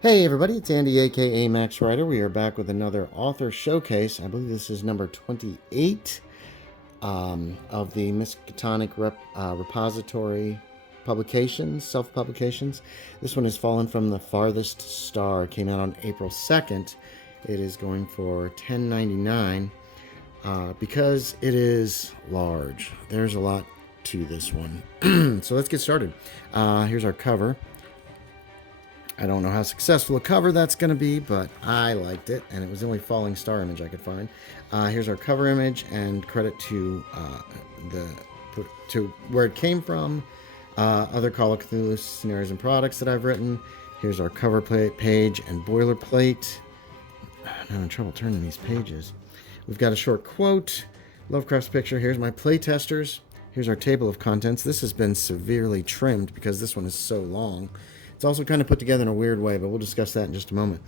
Hey everybody, it's Andy aka Max Writer. We are back with another author showcase. I believe this is number 28 of the Miskatonic Repository publications, self-publications. This one is fallen from the Farthest Star. It came out on April 2nd. It is going for $10.99 because it is large. There's a lot to this one. So let's get started. Here's our cover. I don't know how successful a cover that's going to be, but I liked it, and it was the only falling star image I could find. Here's our cover image, and credit to where it came from, other Call of Cthulhu scenarios and products that I've written. Here's our cover page and boilerplate. I'm having trouble turning these pages. We've got a short quote, Lovecraft's picture. Here's my playtesters. Here's our table of contents. This has been severely trimmed because this one is so long. It's also kind of put together in a weird way, but we'll discuss that in just a moment.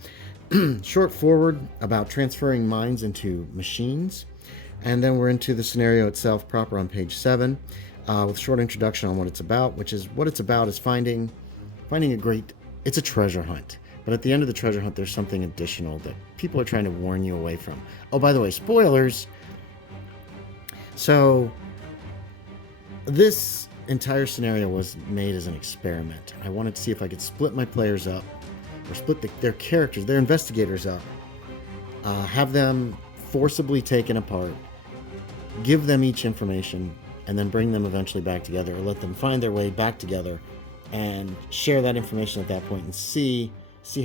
Short forward about transferring minds into machines. And then we're into the scenario itself proper on page 7 with a short introduction on what it's about, which is what it's about is finding a great, it's a treasure hunt. But at the end of the treasure hunt, there's something additional that people are trying to warn you away from. Oh, by the way, spoilers. So this entire scenario was made as an experiment. I wanted to see if I could split my players up, or split their characters, their investigators up, have them forcibly taken apart, give them each information, and then bring them eventually back together, or let them find their way back together and share that information at that point and see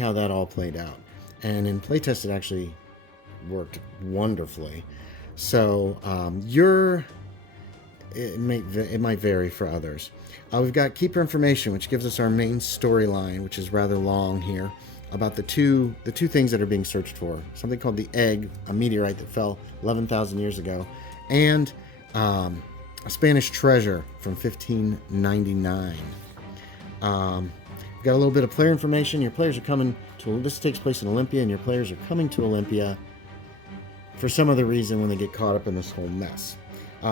how that all played out. And in playtest, it actually worked wonderfully. So it might vary for others. We've got keeper information, which gives us our main storyline, which is rather long here, about the two things that are being searched for. Something called the egg, a meteorite that fell 11,000 years ago, and a Spanish treasure from 1599. We've got a little bit of player information. Your players are coming to, this takes place in Olympia, and your players are coming to Olympia for some other reason when they get caught up in this whole mess.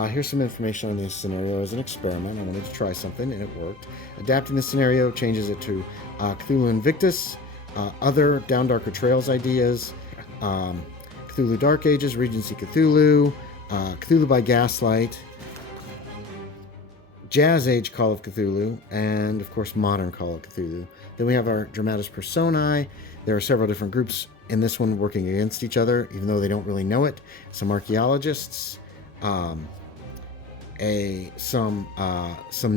Here's some information on this scenario as an experiment. I wanted to try something, and it worked. Adapting the scenario changes it to Cthulhu Invictus, other Down Darker Trails ideas, Cthulhu Dark Ages, Regency Cthulhu, Cthulhu by Gaslight, Jazz Age Call of Cthulhu, and of course modern Call of Cthulhu. Then we have our Dramatis Personae. There are several different groups in this one working against each other, even though they don't really know it. Some archaeologists, some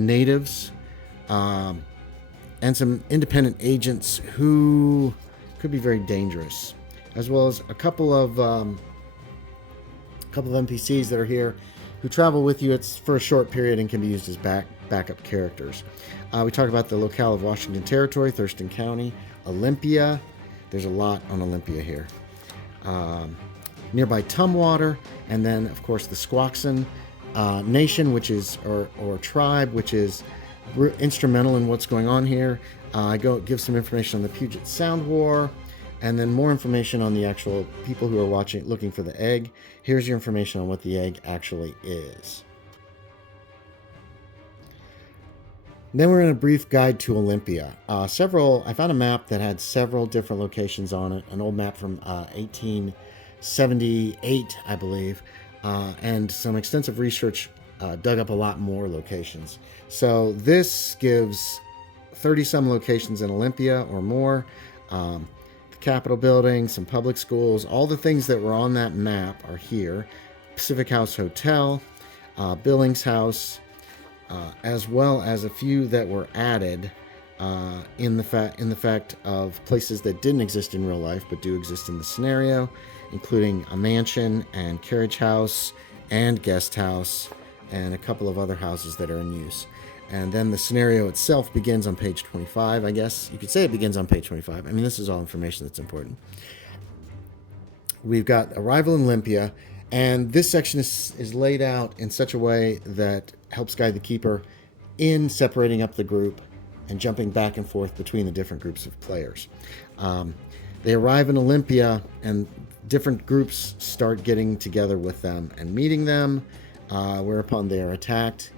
natives, and some independent agents who could be very dangerous, as well as a couple of NPCs that are here who travel with you. It's for a short period and can be used as backup characters. We talk about the locale of Washington Territory, Thurston County, Olympia. There's a lot on Olympia here. Nearby Tumwater, and then of course the Squaxin nation, which is or tribe, which is instrumental in what's going on here. I give some information on the Puget Sound War, and then more information on the actual people who are looking for the egg. Here's your information on what the egg actually is. Then we're in a brief guide to Olympia. I found a map that had several different locations on it, an old map from 1878, I believe, and some extensive research dug up a lot more locations. So this gives 30-some locations in Olympia or more, the Capitol building, some public schools, all the things that were on that map are here. Pacific House Hotel, Billings House, as well as a few that were added in the fact of places that didn't exist in real life but do exist in the scenario, including a mansion and carriage house and guest house and a couple of other houses that are in use. And then the scenario itself begins on page 25, I guess. You could say it begins on page 25. I mean, this is all information that's important. We've got arrival in Olympia, and this section is laid out in such a way that helps guide the keeper in separating up the group and jumping back and forth between the different groups of players. They arrive in Olympia, and different groups start getting together with them and meeting them, whereupon they are attacked,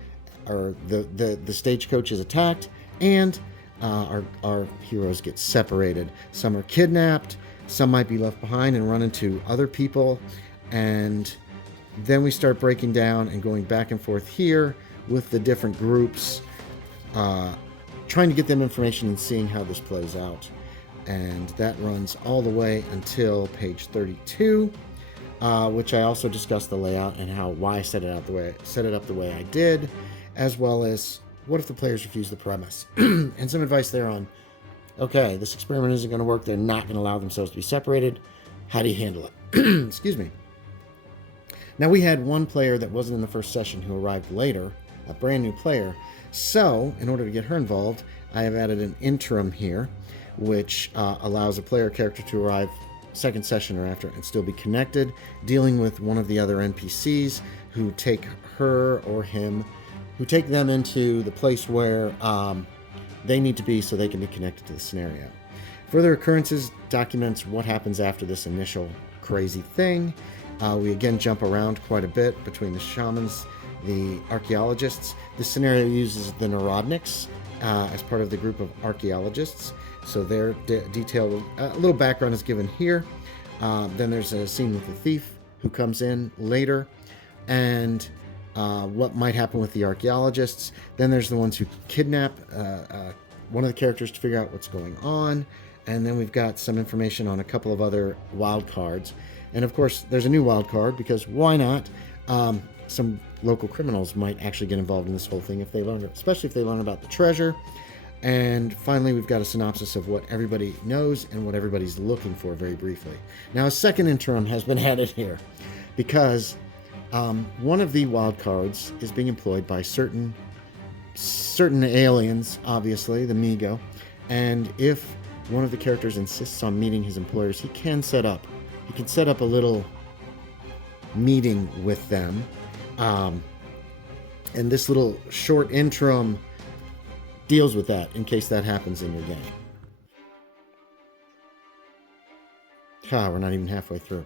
or the stagecoach is attacked, and our heroes get separated. Some are kidnapped, some might be left behind and run into other people, and then we start breaking down and going back and forth here with the different groups, trying to get them information and seeing how this plays out. And that runs all the way until page 32, which I also discussed the layout and why I set it up the way I did, as well as what if the players refuse the premise, and some advice there on, okay, this experiment isn't going to work. They're not going to allow themselves to be separated. How do you handle it? Excuse me. Now, we had one player that wasn't in the first session who arrived later, a brand new player. So, in order to get her involved, I have added an interim here, which allows a player character to arrive second session or after and still be connected, dealing with one of the other NPCs who take her or him, who take them into the place where they need to be so they can be connected to the scenario. Further occurrences documents what happens after this initial crazy thing. We again jump around quite a bit between the shamans, the archaeologists. This scenario uses the Narodniks as part of the group of archaeologists. So their detailed, a little background is given here. Then there's a scene with the thief who comes in later, and what might happen with the archaeologists. Then there's the ones who kidnap one of the characters to figure out what's going on. And then we've got some information on a couple of other wild cards. And of course, there's a new wild card, because why not? Some local criminals might actually get involved in this whole thing if they learn, especially if they learn about the treasure. And finally, we've got a synopsis of what everybody knows and what everybody's looking for very briefly. Now, a second interim has been added here because one of the wild cards is being employed by certain aliens, obviously, the Migo. And if one of the characters insists on meeting his employers, he can set up a little meeting with them. And this little short interim deals with that in case that happens in your game. We're not even halfway through.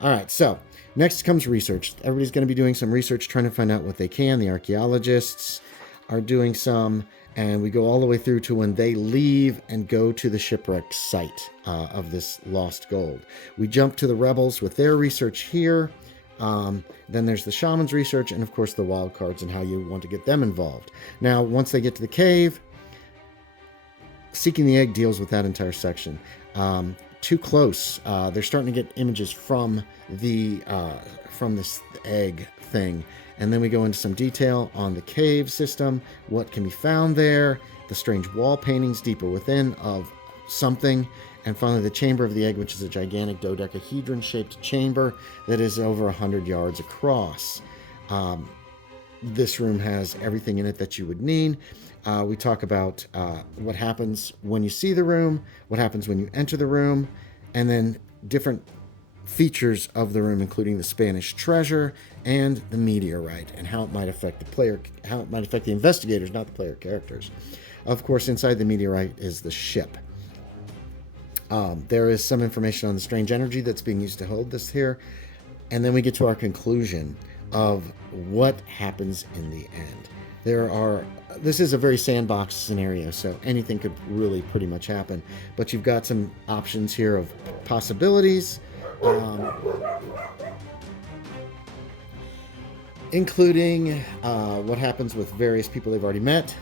All right, so next comes research. Everybody's going to be doing some research, trying to find out what they can. The archaeologists are doing some, and we go all the way through to when they leave and go to the shipwreck site of this lost gold. We jump to the rebels with their research here. Then there's the shaman's research, and of course the wild cards and how you want to get them involved. Now, once they get to the cave, seeking the egg deals with that entire section. Too close. They're starting to get images from this egg thing, and then we go into some detail on the cave system, what can be found there, the strange wall paintings deeper within of something. And finally, the chamber of the egg, which is a gigantic dodecahedron-shaped chamber that is over 100 yards across. This room has everything in it that you would need. We talk about what happens when you see the room, what happens when you enter the room, and then different features of the room, including the Spanish treasure and the meteorite, and how it might affect the investigators, not the player characters. Of course, inside the meteorite is the ship. There is some information on the strange energy that's being used to hold this here. And then we get to our conclusion of what happens in the end. This is a very sandbox scenario, so anything could really pretty much happen. But you've got some options here of possibilities, including what happens with various people they've already met,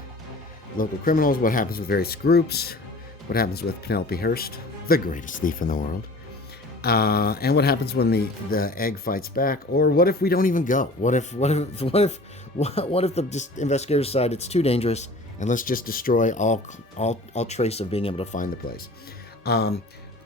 local criminals, what happens with various groups, what happens with Penelope Hearst, the greatest thief in the world, and what happens when the egg fights back, or what if we don't even go? What if the investigators decide it's too dangerous and let's just destroy all trace of being able to find the place?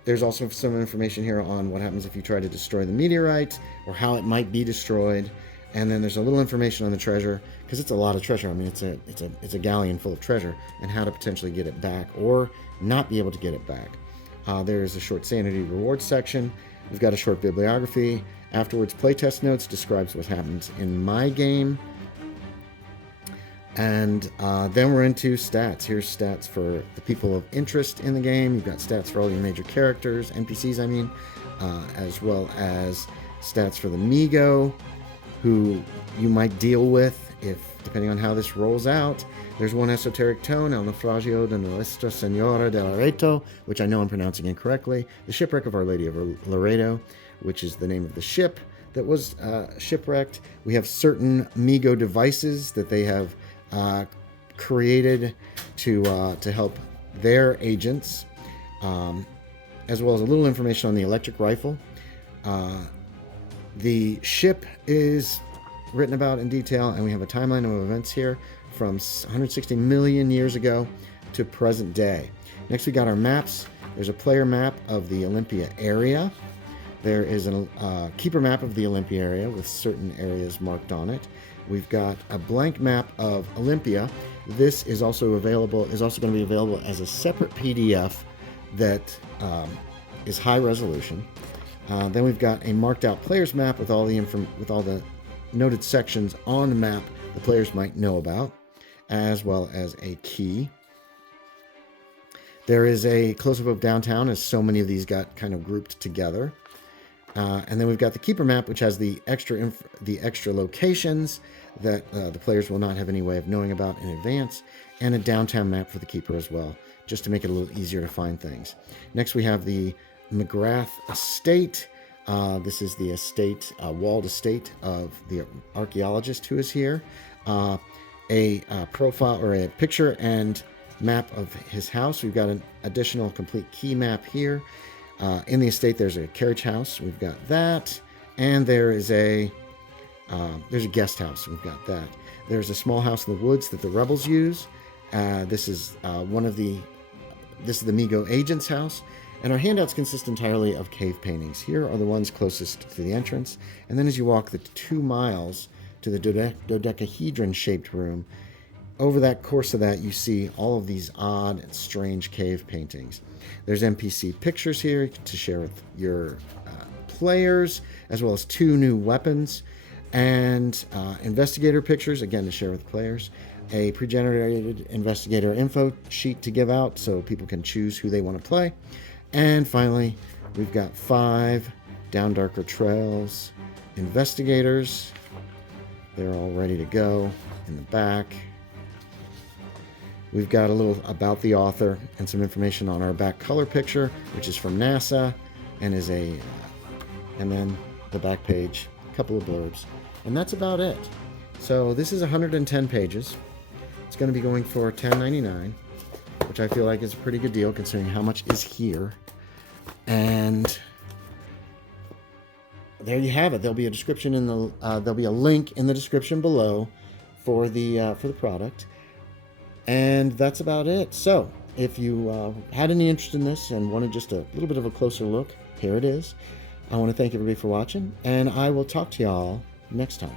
There's also some information here on what happens if you try to destroy the meteorite, or how it might be destroyed. And then there's a little information on the treasure, because it's a lot of treasure. I mean, it's a galleon full of treasure, and how to potentially get it back or not be able to get it back. There is a short sanity reward section. We've got a short bibliography. Afterwards, playtest notes describes what happens in my game. And then we're into stats. Here's stats for the people of interest in the game. You've got stats for all your major characters, NPCs, I mean, as well as stats for the Migo, who you might deal with if depending on how this rolls out. There's one esoteric tone, El Naufragio de Nuestra Senora de Loreto, which I know I'm pronouncing incorrectly. The Shipwreck of Our Lady of Loreto, which is the name of the ship that was shipwrecked. We have certain Migo devices that they have created to help their agents, as well as a little information on the electric rifle. The ship is written about in detail, and we have a timeline of events here from 160 million years ago to present day. Next, we got our maps. There's a player map of the Olympia area. There is a keeper map of the Olympia area with certain areas marked on it. We've got a blank map of Olympia. This is also going to be available as a separate PDF that is high resolution. Then we've got a marked out player's map with all the noted sections on the map the players might know about, as well as a key. There is a close-up of downtown, as so many of these got kind of grouped together. And then we've got the keeper map, which has the extra locations that the players will not have any way of knowing about in advance, and a downtown map for the keeper as well, just to make it a little easier to find things. Next, we have the McGrath Estate. This is the estate, walled estate of the archaeologist who is here. A profile or a picture and map of his house. We've got an additional complete key map here. In the estate, there's a carriage house. We've got that, and there's a guest house. We've got that. There's a small house in the woods that the rebels use. This is the Migo agent's house. And our handouts consist entirely of cave paintings. Here are the ones closest to the entrance. And then as you walk the 2 miles to the dodecahedron-shaped room, over that course of that, you see all of these odd and strange cave paintings. There's NPC pictures here to share with your players, as well as 2 new weapons, and investigator pictures, again, to share with players. A pre-generated investigator info sheet to give out so people can choose who they want to play. And finally, we've got 5 Down Darker Trails investigators. They're all ready to go in the back. We've got a little about the author and some information on our back color picture, which is from NASA, and and then the back page, a couple of blurbs, and that's about it. So this is 110 pages. It's going to be going for $10.99, which I feel like is a pretty good deal considering how much is here. And there you have it. There'll be a description there'll be a link in the description below for the product. And that's about it. So if you had any interest in this and wanted just a little bit of a closer look, here it is. I want to thank everybody for watching, and I will talk to y'all next time.